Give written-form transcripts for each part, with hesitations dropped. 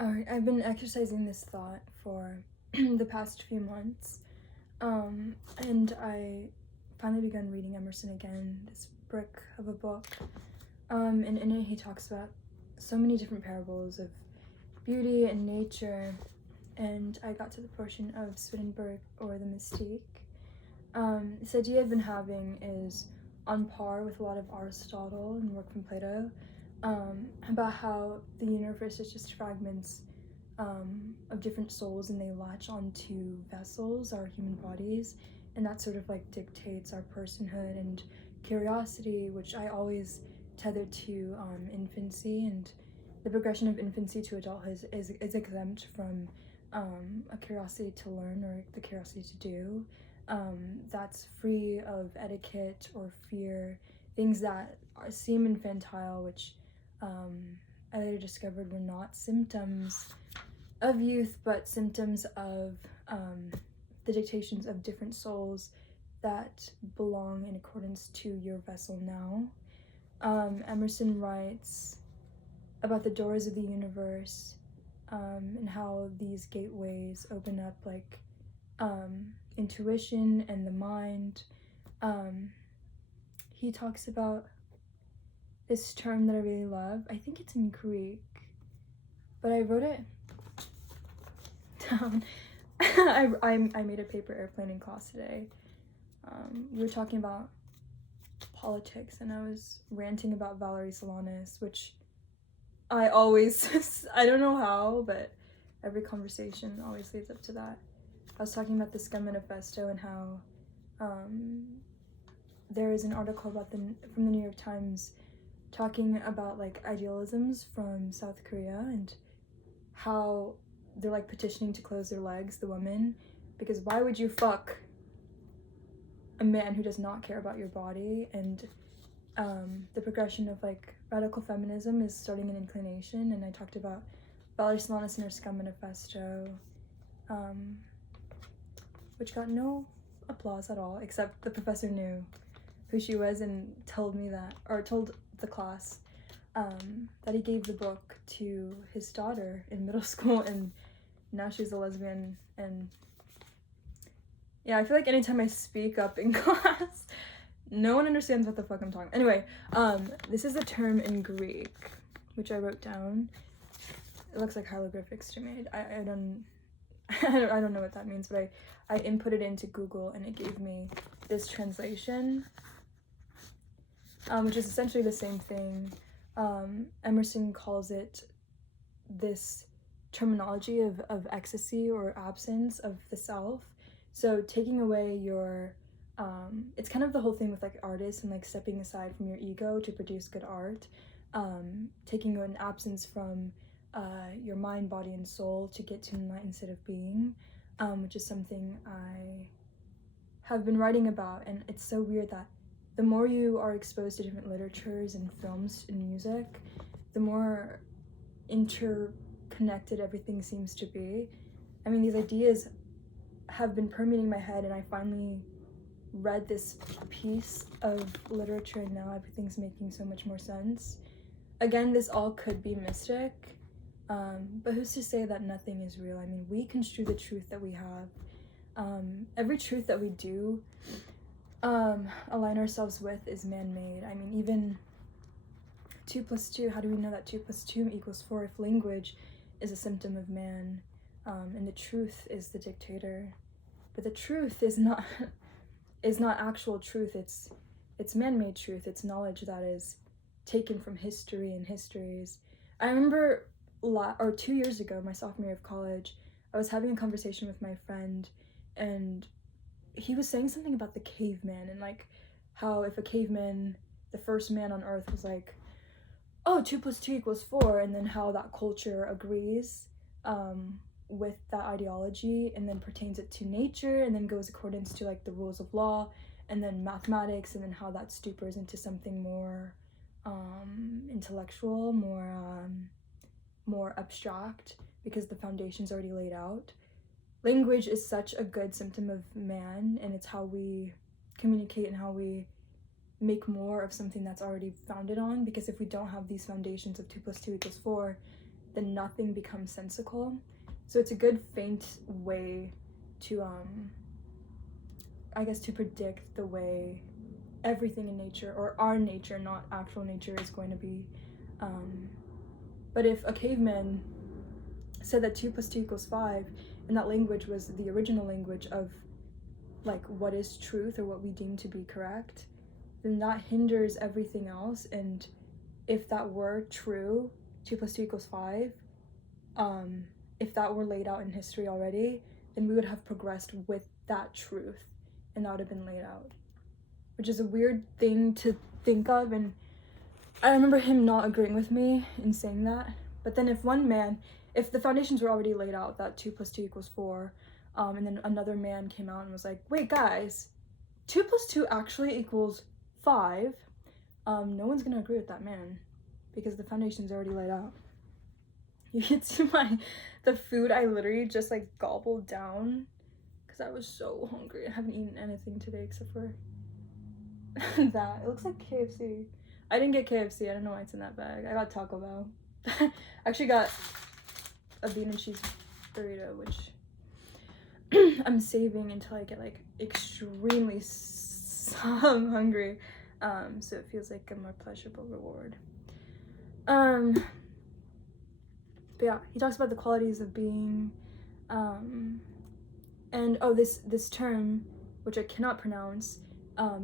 Alright, I've been exercising this thought for the past few months, and I finally begun reading Emerson again, this brick of a book, and in it he talks about so many different parables of beauty and nature, and I got to the portion of Swedenborg or the Mystique. This idea I've been having is on par with a lot of Aristotle and work from Plato, about how the universe is just fragments of different souls, and they latch onto vessels, our human bodies, and that sort of like dictates our personhood and curiosity, which I always tether to infancy, and the progression of infancy to adulthood is exempt from a curiosity to learn or the curiosity to do. That's free of etiquette or fear, things that seem infantile, which I later discovered were not symptoms of youth, but symptoms of the dictations of different souls that belong in accordance to your vessel now. Emerson writes about the doors of the universe, and how these gateways open up like intuition and the mind. He talks about this term that I really love. I think it's in Greek, but I wrote it down. I made a paper airplane in class today. We were talking about politics, and I was ranting about Valerie Solanas, which I always, I don't know how, but every conversation always leads up to that. I was talking about the Scum Manifesto and how there is an article about from the New York Times talking about like idealisms from South Korea and how they're like petitioning to close their legs, the women, because why would you fuck a man who does not care about your body? And the progression of like radical feminism is starting an inclination, and I talked about Valerie Solanas and her Scum Manifesto, which got no applause at all, except the professor knew who she was and told me that, or told the class that he gave the book to his daughter in middle school, and now she's a lesbian. And yeah, I feel like anytime I speak up in class, no one understands what the fuck I'm talking about. Anyway, this is a term in Greek, which I wrote down. It looks like hieroglyphics to me. I don't know what that means, but I inputted into Google and it gave me this translation, which is essentially the same thing. Emerson calls it this terminology of ecstasy or absence of the self. So taking away your, it's kind of the whole thing with like artists and like stepping aside from your ego to produce good art, taking an absence from your mind, body, and soul to get to enlightened state of being, which is something I have been writing about. And it's so weird that the more you are exposed to different literatures and films and music, the more interconnected everything seems to be. I mean, these ideas have been permeating my head, and I finally read this piece of literature, and now everything's making so much more sense. Again, this all could be mystic, but who's to say that nothing is real? I mean, we construe the truth that we have. Every truth that we do align ourselves with is man-made. I mean, even 2 + 2, how do we know that 2 + 2 = 4 if language is a symptom of man, and the truth is the dictator? But the truth is not actual truth. It's man-made truth. It's knowledge that is taken from history and histories. I remember 2 years ago, my sophomore year of college, I was having a conversation with my friend, and he was saying something about the caveman, and like how if a caveman, the first man on earth, was like, oh, 2 + 2 = 4, and then how that culture agrees with that ideology and then pertains it to nature, and then goes accordance to like the rules of law, and then mathematics, and then how that stupors into something more intellectual, more abstract, because the foundation's already laid out. Language is such a good symptom of man, and it's how we communicate and how we make more of something that's already founded on, because if we don't have these foundations of 2 + 2 = 4, then nothing becomes sensical. So it's a good faint way to I guess to predict the way everything in nature, or our nature, not actual nature, is going to be. But if a caveman said that 2 + 2 = 5, and that language was the original language of like what is truth or what we deem to be correct, then that hinders everything else. And if that were true, 2 + 2 = 5, if that were laid out in history already, then we would have progressed with that truth, and that would have been laid out, which is a weird thing to think of. And I remember him not agreeing with me in saying that. But then if the foundations were already laid out, that 2 + 2 = 4, and then another man came out and was like, wait guys, 2 + 2 actually equals 5, no one's gonna agree with that man, because the foundation's already laid out. You can see the food I literally just like gobbled down because I was so hungry. I haven't eaten anything today except for that. It looks like KFC. I didn't get KFC. I don't know why it's in that bag. I got Taco Bell. I actually got a bean and cheese burrito, which I'm saving until I get like extremely hungry. So it feels like a more pleasurable reward. But yeah, he talks about the qualities of being, and this term, which I cannot pronounce,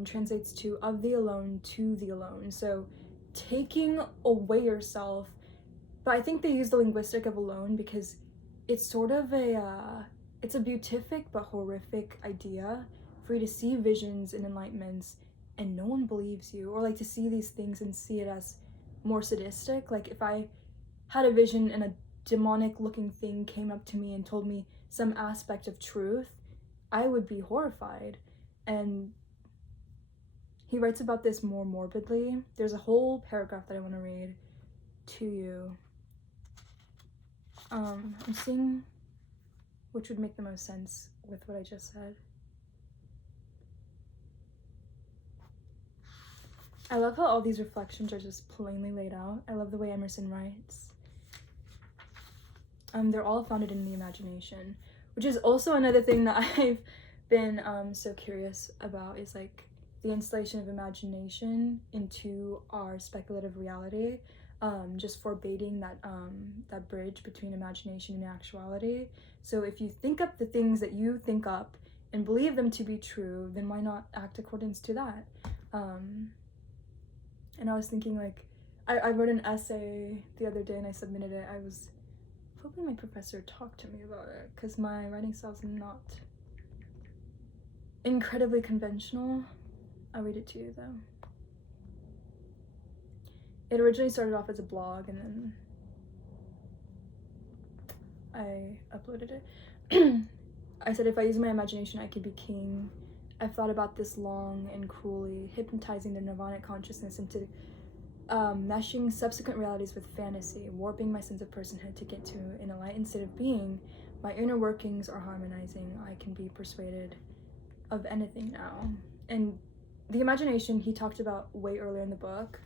translates to of the alone to the alone. So taking away yourself, but I think they use the linguistic of alone because it's sort of it's a beatific but horrific idea for you to see visions and enlightenments and no one believes you, or like to see these things and see it as more sadistic. Like if I had a vision and a demonic looking thing came up to me and told me some aspect of truth, I would be horrified. And he writes about this more morbidly. There's a whole paragraph that I want to read to you. I'm seeing which would make the most sense with what I just said. I love how all these reflections are just plainly laid out. I love the way Emerson writes. They're all founded in the imagination, which is also another thing that I've been so curious about, is like the installation of imagination into our speculative reality, just forbidding that bridge between imagination and actuality. So if you think up the things that you think up and believe them to be true, then why not act accordance to that? And I was thinking, like, I wrote an essay the other day and I submitted it. I was hoping my professor talked to me about it because my writing style is not incredibly conventional. I'll read it to you though. It originally started off as a blog and then I uploaded it. I said, if I use my imagination, I could be king. I've thought about this long and cruelly, hypnotizing the nirvanic consciousness into meshing subsequent realities with fantasy, warping my sense of personhood to get to in a light instead of being. My inner workings are harmonizing. I can be persuaded of anything now. And the imagination he talked about way earlier in the book.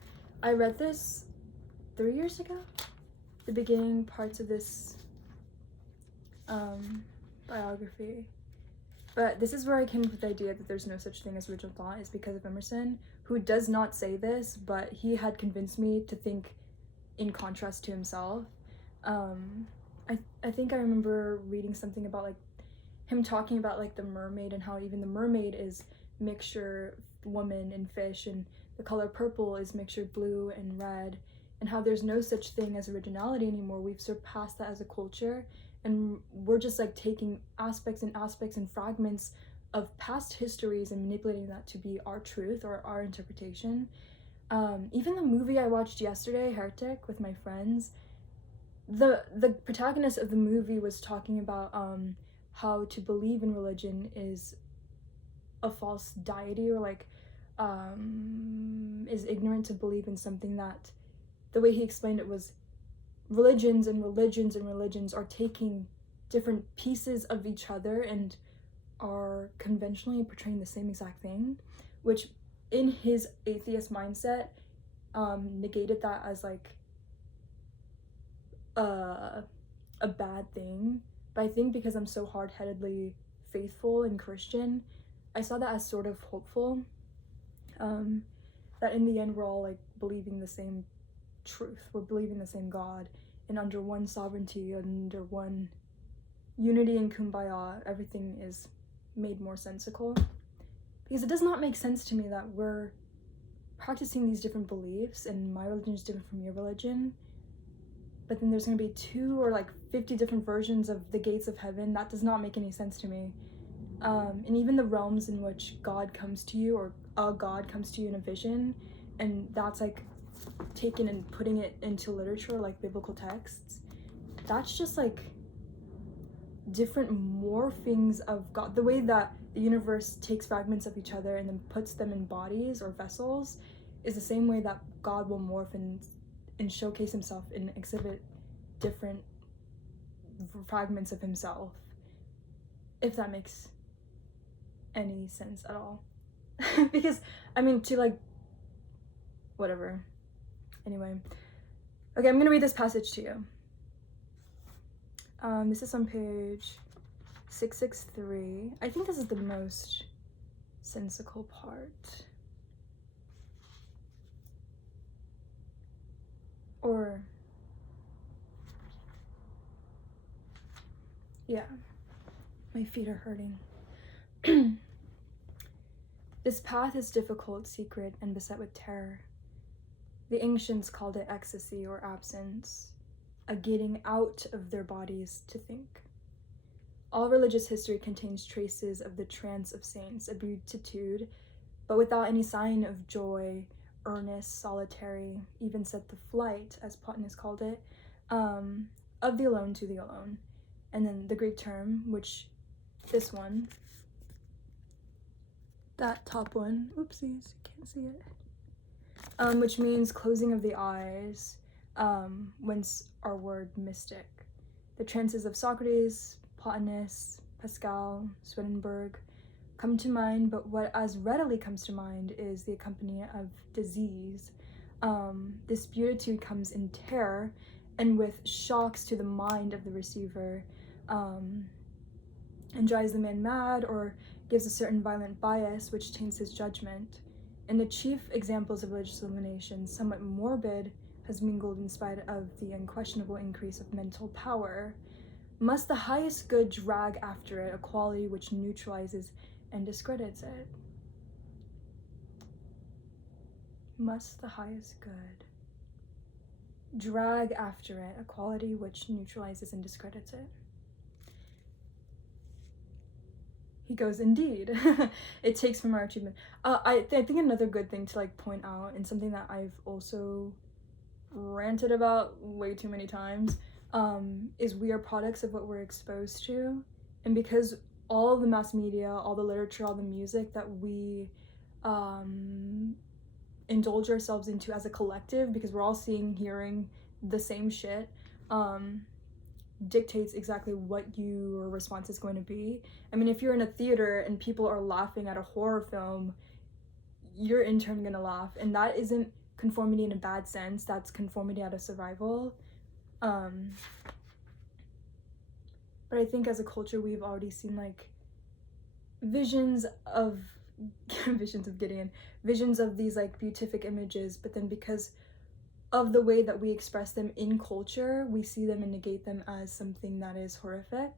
I read this 3 years ago, the beginning parts of this biography. But this is where I came up with the idea that there's no such thing as original thought, is because of Emerson, who does not say this, but he had convinced me to think in contrast to himself. I think I remember reading something about like him talking about like the mermaid and how even the mermaid is mixture woman and fish, and the color purple is mixture blue and red, and how there's no such thing as originality anymore. We've surpassed that as a culture, and we're just like taking aspects and fragments of past histories and manipulating that to be our truth or our interpretation. Even the movie I watched yesterday, Heretic, with my friends, the protagonist of the movie was talking about how to believe in religion is a false deity, or like is ignorant to believe in something that, the way he explained it was, religions are taking different pieces of each other and are conventionally portraying the same exact thing, which in his atheist mindset negated that as like a bad thing, but I think because I'm so hard-headedly faithful and Christian, I saw that as sort of hopeful, that in the end we're all like believing the same truth, we're believing the same God, and under one sovereignty, under one unity and kumbaya, everything is made more sensical. Because it does not make sense to me that we're practicing these different beliefs and my religion is different from your religion, but then there's going to be 2 or like 50 different versions of the gates of heaven. That does not make any sense to me. And even the realms in which God comes to you, or a God comes to you in a vision, and that's like taken and putting it into literature, like biblical texts, that's just like different morphings of God. The way that the universe takes fragments of each other and then puts them in bodies or vessels is the same way that God will morph and showcase himself and exhibit different fragments of himself, if that makes any sense at all. Because I mean, to like whatever, anyway, okay, I'm gonna read this passage to you. This is on page 663. I think this is the most sensical part. Or, yeah, my feet are hurting. This path is difficult, secret, and beset with terror. The ancients called it ecstasy or absence, a getting out of their bodies to think. All religious history contains traces of the trance of saints, a beatitude, but without any sign of joy, earnest, solitary, even set the flight, as Plotinus called it, of the alone to the alone. And then the Greek term, which this one, that top one, oopsies, can't see it, which means closing of the eyes, whence our word mystic. The trances of Socrates, Plotinus, Pascal, Swedenborg come to mind, but what as readily comes to mind is the accompaniment of disease. This beatitude comes in terror and with shocks to the mind of the receiver, and drives the man mad or gives a certain violent bias which taints his judgment. In the chief examples of religious illumination, somewhat morbid has mingled in spite of the unquestionable increase of mental power. Must the highest good drag after it a quality which neutralizes and discredits it? Must the highest good drag after it a quality which neutralizes and discredits it? He goes, indeed. It takes from our achievement. I think another good thing to like point out, and something that I've also ranted about way too many times, is we are products of what we're exposed to. And because all the mass media, all the literature, all the music that we indulge ourselves into as a collective, because we're all seeing, hearing the same shit, dictates exactly what your response is going to be. I mean, if you're in a theater and people are laughing at a horror film, you're in turn gonna laugh, and that isn't conformity in a bad sense, that's conformity out of survival. But I think as a culture we've already seen like visions of Gideon, visions of these like beatific images, but then because of the way that we express them in culture, we see them and negate them as something that is horrific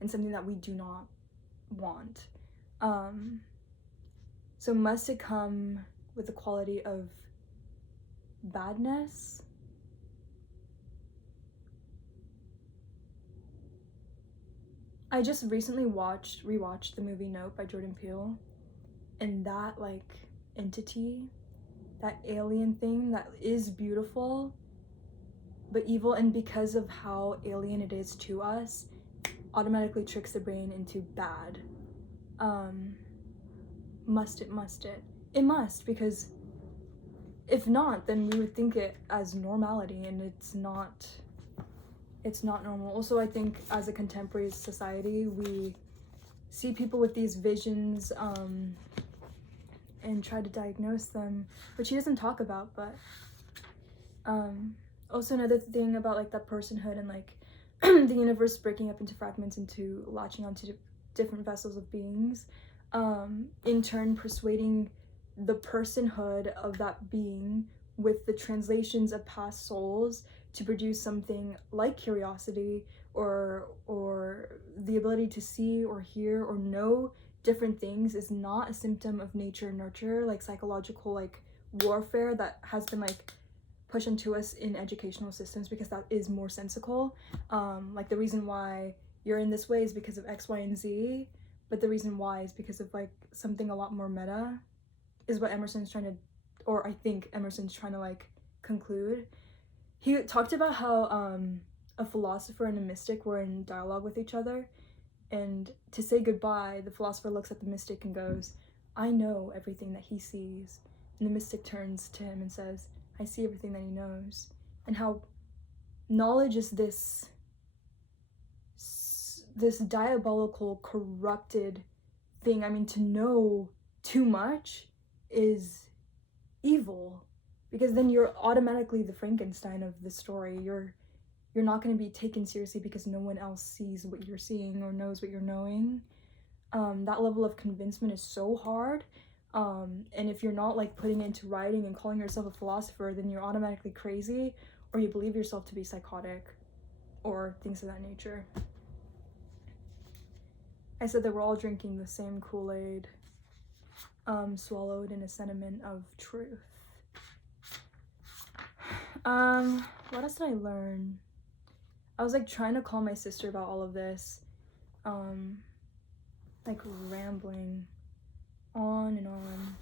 and something that we do not want. So must it come with the quality of badness? I just recently rewatched the movie Nope by Jordan Peele, and that like entity, that alien thing that is beautiful but evil, and because of how alien it is to us, automatically tricks the brain into bad. Must it? It must, because if not, then we would think it as normality, and it's not normal. Also, I think as a contemporary society, we see people with these visions and try to diagnose them, which he doesn't talk about, but also another thing about like that personhood and like the universe breaking up into fragments into latching onto different vessels of beings, in turn persuading the personhood of that being with the translations of past souls to produce something like curiosity or the ability to see or hear or know different things is not a symptom of nature nurture, like psychological like warfare that has been like pushed into us in educational systems, because that is more sensical. Like the reason why you're in this way is because of X, Y, and Z, but the reason why is because of like something a lot more meta, is what Emerson's trying to, or I think Emerson's trying to like conclude. He talked about how a philosopher and a mystic were in dialogue with each other, and to say goodbye, the philosopher looks at the mystic and goes, I know everything that he sees. And the mystic turns to him and says, I see everything that he knows. And how knowledge is this diabolical, corrupted thing. I mean, to know too much is evil, because then you're automatically the Frankenstein of the story. You're not going to be taken seriously because no one else sees what you're seeing or knows what you're knowing. That level of convincement is so hard. And if you're not like putting it into writing and calling yourself a philosopher, then you're automatically crazy, or you believe yourself to be psychotic, or things of that nature. I said that we're all drinking the same Kool-Aid, swallowed in a sentiment of truth. What else did I learn? I was like trying to call my sister about all of this, like rambling on and on.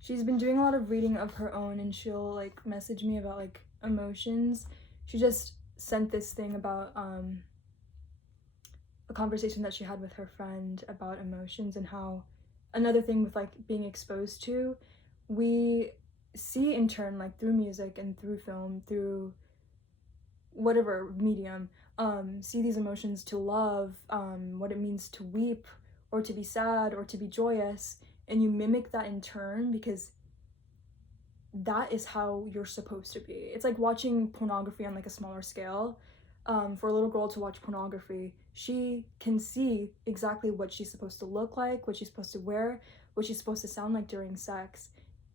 She's been doing a lot of reading of her own, and she'll like message me about like emotions. She just sent this thing about a conversation that she had with her friend about emotions, and how another thing with like being exposed to, we see in turn, like through music and through film, through whatever medium, see these emotions, to love, what it means to weep or to be sad or to be joyous, and you mimic that in turn because that is how you're supposed to be. It's like watching pornography on like a smaller scale. For a little girl to watch pornography, she can see exactly what she's supposed to look like, what she's supposed to wear, what she's supposed to sound like during sex.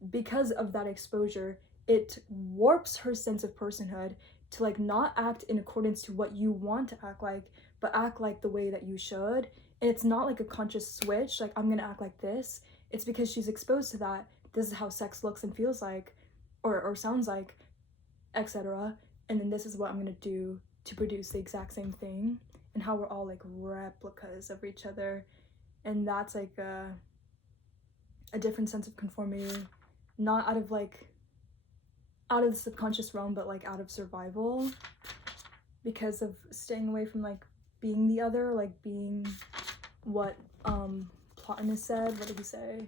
Because of that exposure, it warps her sense of personhood to like not act in accordance to what you want to act like, but act like the way that you should. And it's not like a conscious switch, like I'm gonna act like this. It's because she's exposed to that. This is how sex looks and feels like, or sounds like, etc. And then this is what I'm gonna do to produce the exact same thing, and how we're all like replicas of each other. And that's like a different sense of conformity, not out of like out of the subconscious realm, but like out of survival, because of staying away from like being the other, like being what Plotinus said. What did he say?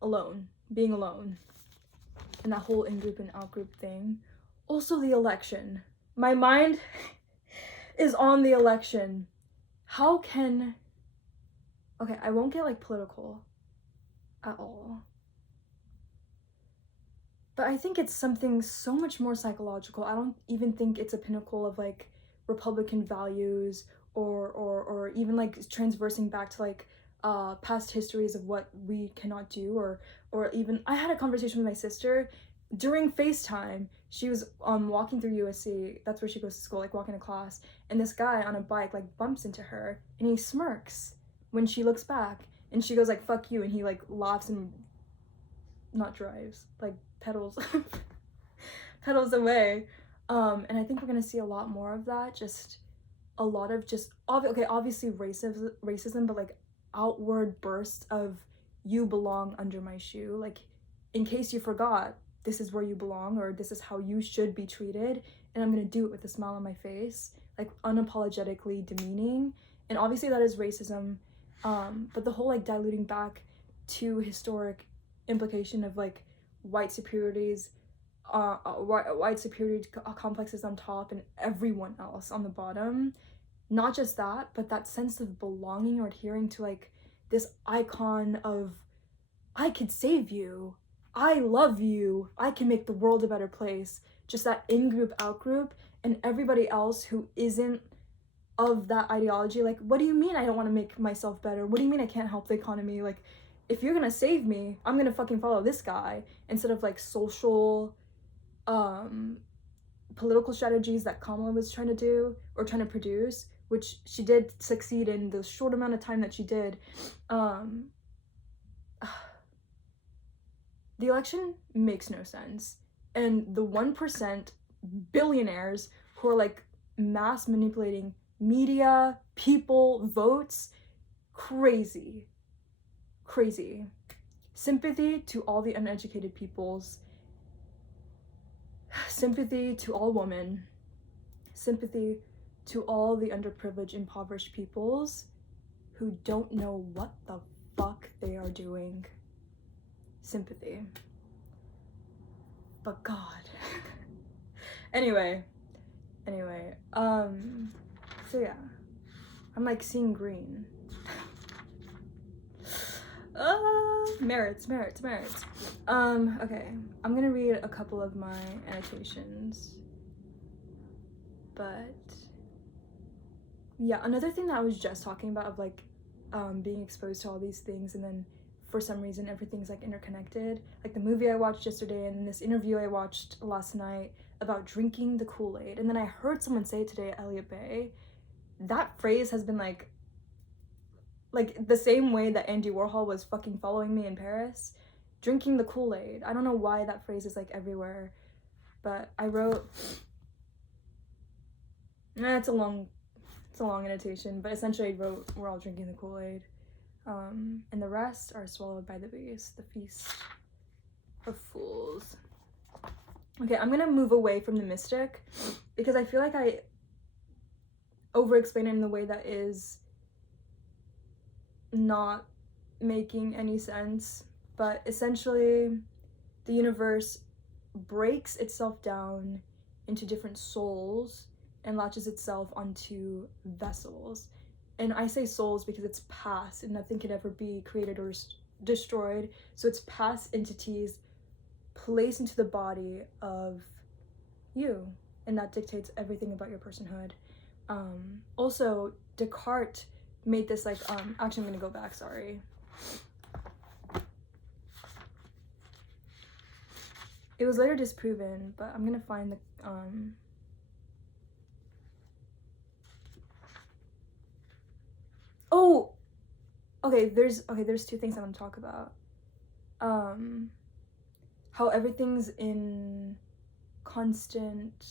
Alone, being alone, and that whole in-group and out-group thing. Also the election, my mind is on the election. How can, okay, I won't get like political at all, but I think it's something so much more psychological. I don't even think it's a pinnacle of like Republican values, or even like transversing back to like past histories of what we cannot do, or even I had a conversation with my sister during FaceTime. She was walking through USC, that's where she goes to school, like walking to class, and this guy on a bike like bumps into her, and he smirks when she looks back, and she goes like fuck you, and he like laughs and not drives, like pedals pedals away. And I think we're gonna see a lot more of that, just a lot of just obviously racism, but like outward bursts of you belong under my shoe, like in case you forgot, this is where you belong, or this is how you should be treated, and I'm gonna do it with a smile on my face, like unapologetically demeaning. And obviously that is racism, but the whole like diluting back to historic implication of like white superiorities, white superiority complexes on top and everyone else on the bottom. Not just that, but that sense of belonging or adhering to like this icon of I could save you, I love you, I can make the world a better place. just that in-group, out-group, and everybody else who isn't of that ideology. Like, what do you mean I don't want to make myself better? What do you mean I can't help the economy? Like, if you're gonna save me, I'm gonna fucking follow this guy, instead of like social political strategies that Kamala was trying to do or trying to produce, which she did succeed in the short amount of time that she did. The election makes no sense, and the 1% billionaires who are like mass manipulating media, people, votes, crazy. Sympathy to all the uneducated peoples, sympathy to all women, sympathy to all the underprivileged, impoverished peoples who don't know what the fuck they are doing. Sympathy. But God. Anyway, so yeah, I'm like seeing green. Merits. Okay, I'm gonna read a couple of my annotations. But yeah, another thing that I was just talking about of like being exposed to all these things, and then for some reason everything's like interconnected. Like the movie I watched yesterday and this interview I watched last night about drinking the Kool-Aid, and then I heard someone say it today at Elliott Bay. That phrase has been like the same way that Andy Warhol was fucking following me in Paris. Drinking the Kool-Aid. I don't know why that phrase is like everywhere, but I wrote, it's a long annotation, but essentially I wrote, we're all drinking the Kool-Aid, and the rest are swallowed by the beast, the feast of fools. Okay, I'm gonna move away from the mystic because I feel like I over-explain it in the way that is not making any sense. But essentially, the universe breaks itself down into different souls and latches itself onto vessels. And I say souls because it's past and nothing can ever be created or destroyed. So it's past entities placed into the body of you, and that dictates everything about your personhood. Also, Descartes made this like, actually I'm gonna go back, sorry. It was later disproven, but I'm gonna find the, there's two things I want to talk about. How everything's in constant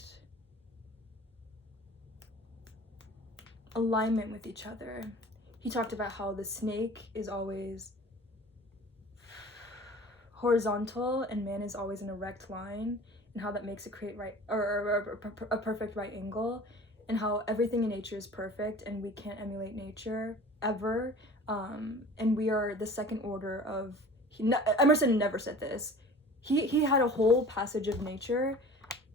alignment with each other. He talked about how the snake is always horizontal and man is always an erect line, and how that makes it create a perfect right angle, and how everything in nature is perfect and we can't emulate nature ever, and we are the second order of, Emerson never said this. He had a whole passage of nature,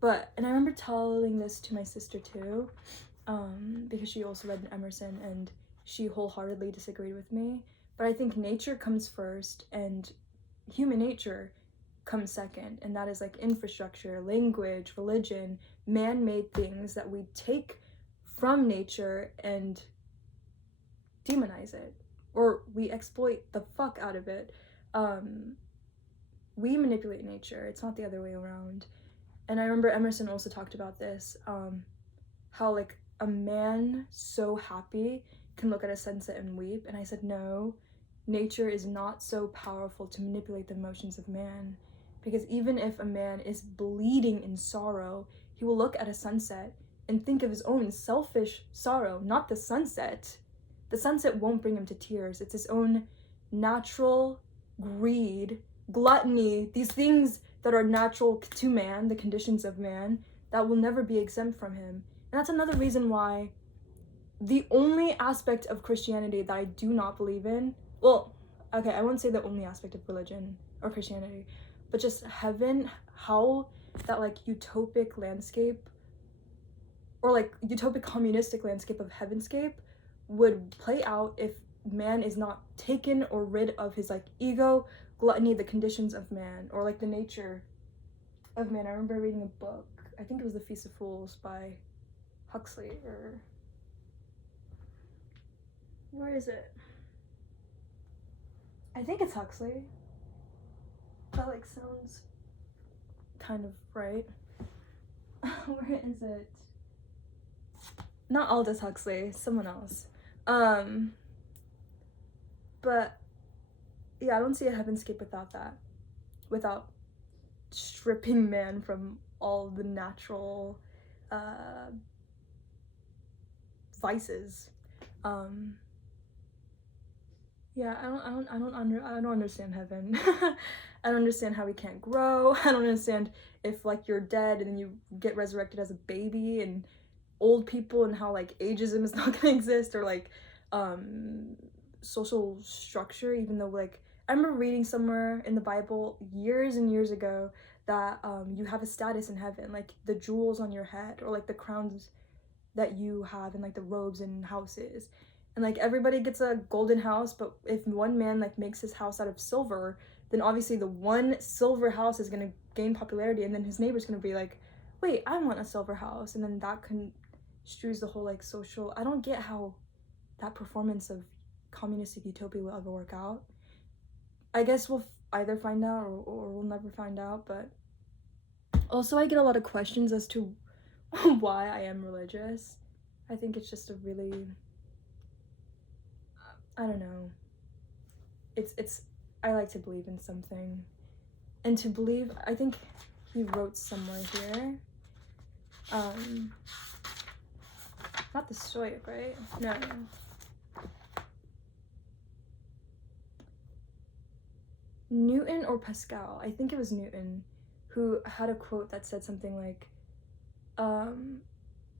and I remember telling this to my sister too, because she also read Emerson and she wholeheartedly disagreed with me. But I think nature comes first and human nature comes second, and that is like infrastructure, language, religion, man-made things that we take from nature and demonize it, or we exploit the fuck out of it. We manipulate nature, it's not the other way around. And I remember Emerson also talked about this, how like a man so happy can look at a sunset and weep, and I said no, nature is not so powerful to manipulate the emotions of man, because even if a man is bleeding in sorrow, he will look at a sunset and think of his own selfish sorrow, not the sunset. The sunset won't bring him to tears. It's his own natural greed, gluttony, these things that are natural to man, the conditions of man, that will never be exempt from him. And that's another reason why the only aspect of Christianity that I do not believe in, well, okay, I won't say the only aspect of religion or Christianity, but just heaven, how that like utopic landscape, or like utopic communistic landscape of heavenscape would play out if man is not taken or rid of his like ego, gluttony, the conditions of man, or like the nature of man. I remember reading a book, I think it was The Feast of Fools by Huxley, or where is it? I think it's Huxley. That like sounds kind of right. Where is it? Not Aldous Huxley, someone else. But yeah, I don't see a heavenscape without that. Without stripping man from all the natural vices. Yeah, I don't understand heaven. I don't understand how we can't grow. I don't understand if like you're dead and then you get resurrected as a baby, and old people, and how like ageism is not gonna exist, or like social structure, even though like I remember reading somewhere in the Bible years and years ago that you have a status in heaven, like the jewels on your head, or like the crowns that you have, and like the robes and houses, and like everybody gets a golden house. But if one man like makes his house out of silver, then obviously the one silver house is going to gain popularity, and then his neighbor's going to be like, wait, I want a silver house, and then that construes the whole like social. I don't get how that performance of communistic utopia will ever work out. I guess we'll either find out, or we'll never find out. But also I get a lot of questions as to why I am religious. I think it's just a really, I don't know. It's I like to believe in something. And to believe, I think he wrote somewhere here. Not the Stoic, right? No. Newton or Pascal, I think it was Newton, who had a quote that said something like,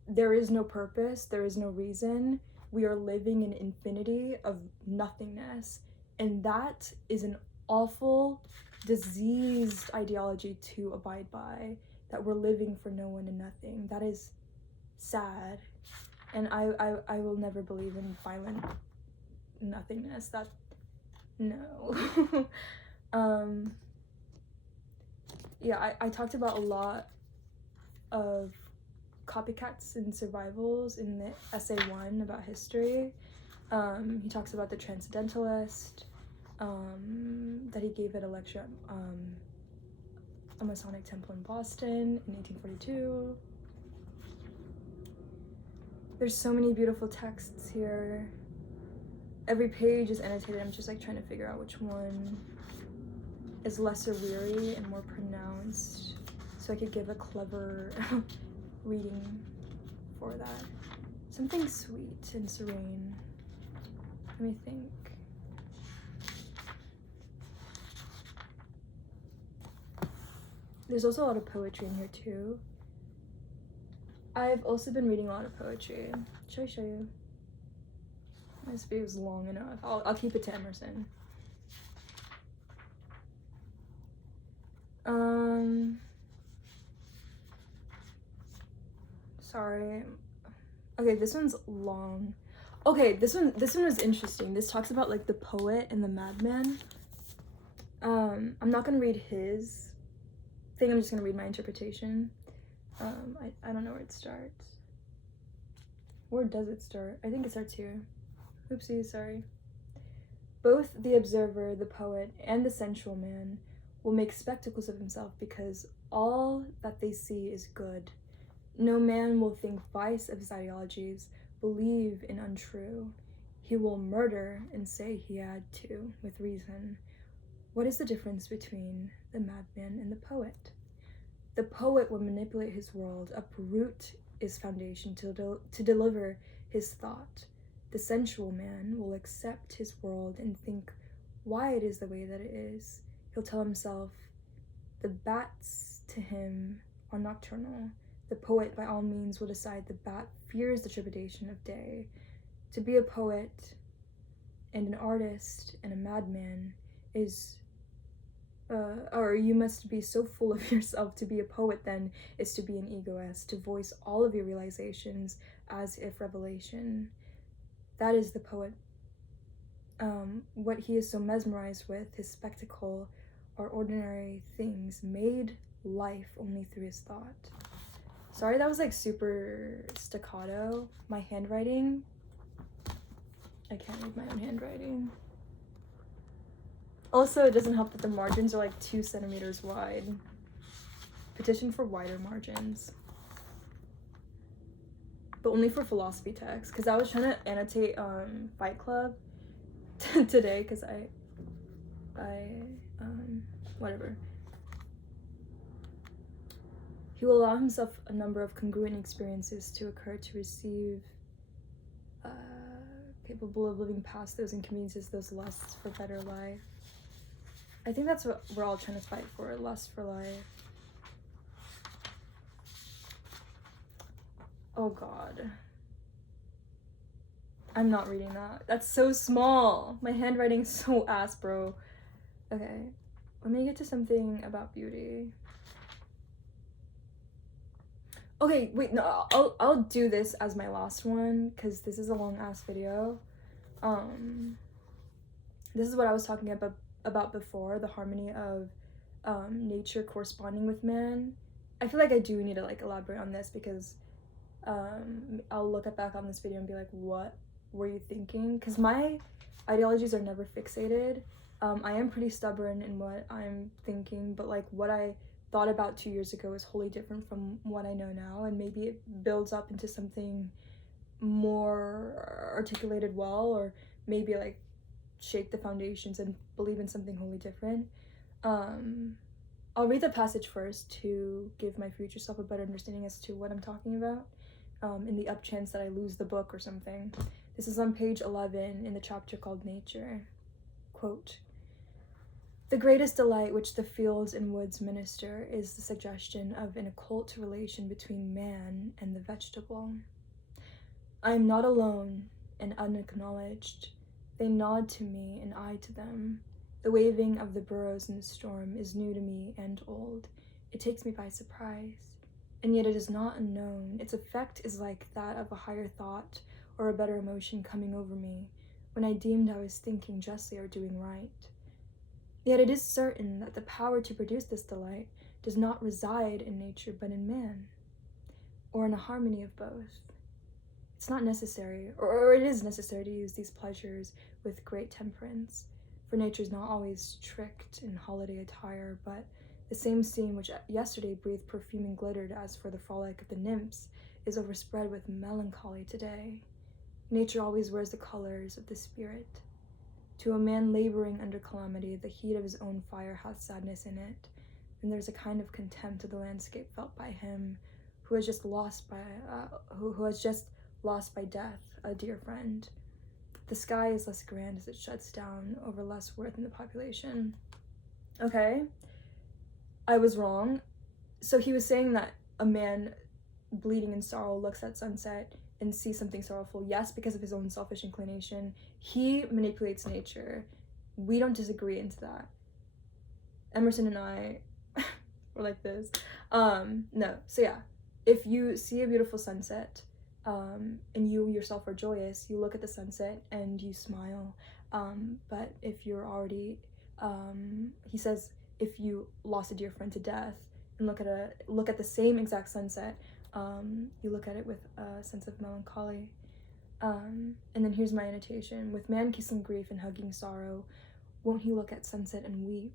there is no purpose, there is no reason, we are living in infinity of nothingness. And that is an awful, diseased ideology to abide by, that we're living for no one and nothing. That is sad. And I will never believe in violent nothingness. That, no. Yeah, I talked about a lot of copycats and survivals in the essay 1 about history. He talks about the Transcendentalist, that he gave at a lecture at a Masonic temple in Boston in 1842. There's so many beautiful texts here. Every page is annotated. I'm just like trying to figure out which one is lesser weary and more pronounced, so I could give a clever reading for that. Something sweet and serene. Let me think. There's also a lot of poetry in here too. I've also been reading a lot of poetry. Should I show you? This video is long enough. I'll keep it to Emerson. Sorry. Okay, this one's long. Okay, this one was interesting. This talks about like the poet and the madman. I'm not gonna read his thing. I'm just gonna read my interpretation. I don't know where it starts. Where does it start? I think it starts here. Oopsie, sorry. Both the observer, the poet, and the sensual man will make spectacles of himself, because all that they see is good. No man will think vice of his ideologies, believe in untrue. He will murder and say he had to, with reason. What is the difference between the madman and the poet? The poet will manipulate his world, uproot his foundation to deliver his thought. The sensual man will accept his world and think why it is the way that it is. He'll tell himself the bats to him are nocturnal. The poet by all means will decide the bat fears the trepidation of day. To be a poet and an artist and a madman is or you must be so full of yourself. To be a poet then is to be an egoist, to voice all of your realizations as if revelation. That is the poet. What he is so mesmerized with, his spectacle, are ordinary things made life only through his thought. Sorry, that was like super staccato. My handwriting. I can't read my own handwriting. Also, it doesn't help that the margins are like 2 centimeters wide. Petition for wider margins. But only for philosophy text. Because I was trying to annotate Fight Club today because whatever. He will allow himself a number of congruent experiences to occur to receive, capable of living past those inconveniences, those lusts for better life. I think that's what we're all trying to fight for, lust for life. Oh God. I'm not reading that. That's so small. My handwriting's so ass, bro. Okay, let me get to something about beauty. Okay, wait, no, I'll do this as my last one because this is a long ass video. This is what I was talking about before, the harmony of nature corresponding with man. I feel like I do need to like elaborate on this because I'll look back on this video and be like, what were you thinking? Because my ideologies are never fixated. I am pretty stubborn in what I'm thinking, but like what I thought about 2 years ago is wholly different from what I know now, and maybe it builds up into something more articulated well, or maybe like shake the foundations and believe in something wholly different. I'll read the passage first to give my future self a better understanding as to what I'm talking about, in the up chance that I lose the book or something. This is on page 11 in the chapter called Nature. Quote, "The greatest delight which the fields and woods minister is the suggestion of an occult relation between man and the vegetable. I am not alone and unacknowledged. They nod to me and I to them. The waving of the burrows in the storm is new to me and old. It takes me by surprise. And yet it is not unknown. Its effect is like that of a higher thought or a better emotion coming over me when I deemed I was thinking justly or doing right. Yet it is certain that the power to produce this delight does not reside in nature but in man, or in a harmony of both. It's not necessary, or it is necessary to use these pleasures with great temperance, for nature is not always tricked in holiday attire, but the same scene which yesterday breathed perfume and glittered as for the frolic of the nymphs is overspread with melancholy today. Nature always wears the colors of the spirit. To a man laboring under calamity, the heat of his own fire hath sadness in it, and there's a kind of contempt of the landscape felt by him who has just lost by death a dear friend. The sky is less grand as it shuts down over less worth in the population." Okay, I was wrong. So he was saying that a man bleeding in sorrow looks at sunset and sees something sorrowful. Yes, because of his own selfish inclination. He manipulates nature. We don't disagree into that. Emerson and I were like this. No, so yeah, if you see a beautiful sunset, and you yourself are joyous, you look at the sunset and you smile. But if you're already, he says, if you lost a dear friend to death and look at the same exact sunset, you look at it with a sense of melancholy. And then here's my annotation: "With man kissing grief and hugging sorrow, won't he look at sunset and weep?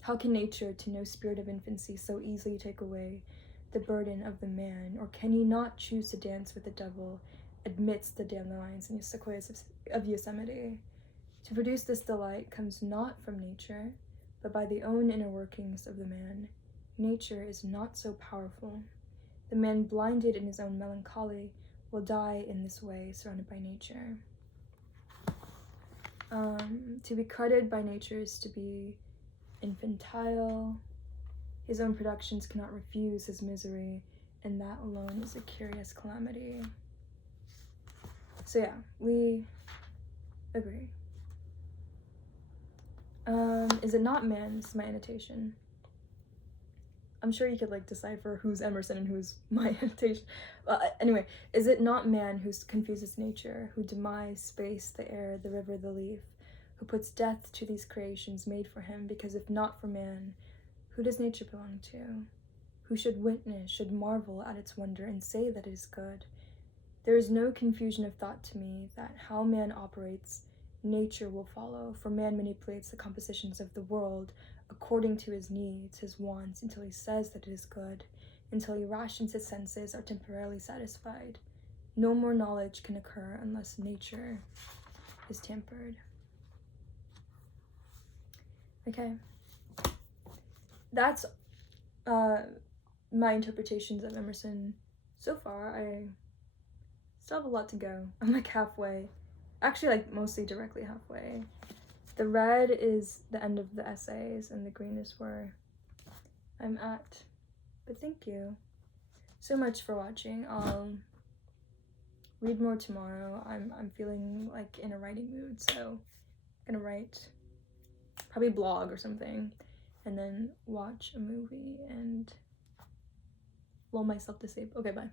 How can nature, to no spirit of infancy, so easily take away the burden of the man, or can he not choose to dance with the devil amidst the dandelions and sequoias of Yosemite? To produce this delight comes not from nature, but by the own inner workings of the man. Nature is not so powerful. The man blinded in his own melancholy will die in this way, surrounded by nature. To be credited by nature is to be infantile. His own productions cannot refuse his misery, and that alone is a curious calamity." So yeah, we agree. Is it not man? This is my annotation. I'm sure you could like decipher who's Emerson and who's my annotation. Anyway, is it not man who confuses nature, who demise space, the air, the river, the leaf, who puts death to these creations made for him? Because if not for man, who does nature belong to? who should witness, should marvel at its wonder and say that it is good. There is no confusion of thought to me that how man operates, nature will follow, for man manipulates the compositions of the world according to his needs, his wants, until he says that it is good, until he rations his senses are temporarily satisfied. No more knowledge can occur unless nature is tempered. Okay. That's my interpretations of Emerson so far. I still have a lot to go. I'm like halfway. Actually, like mostly directly halfway. The red is the end of the essays and the green is where I'm at. But thank you so much for watching. I'll read more tomorrow. I'm feeling like in a writing mood, so I'm gonna write, probably blog or something, and then watch a movie and lull myself to sleep. Okay, bye.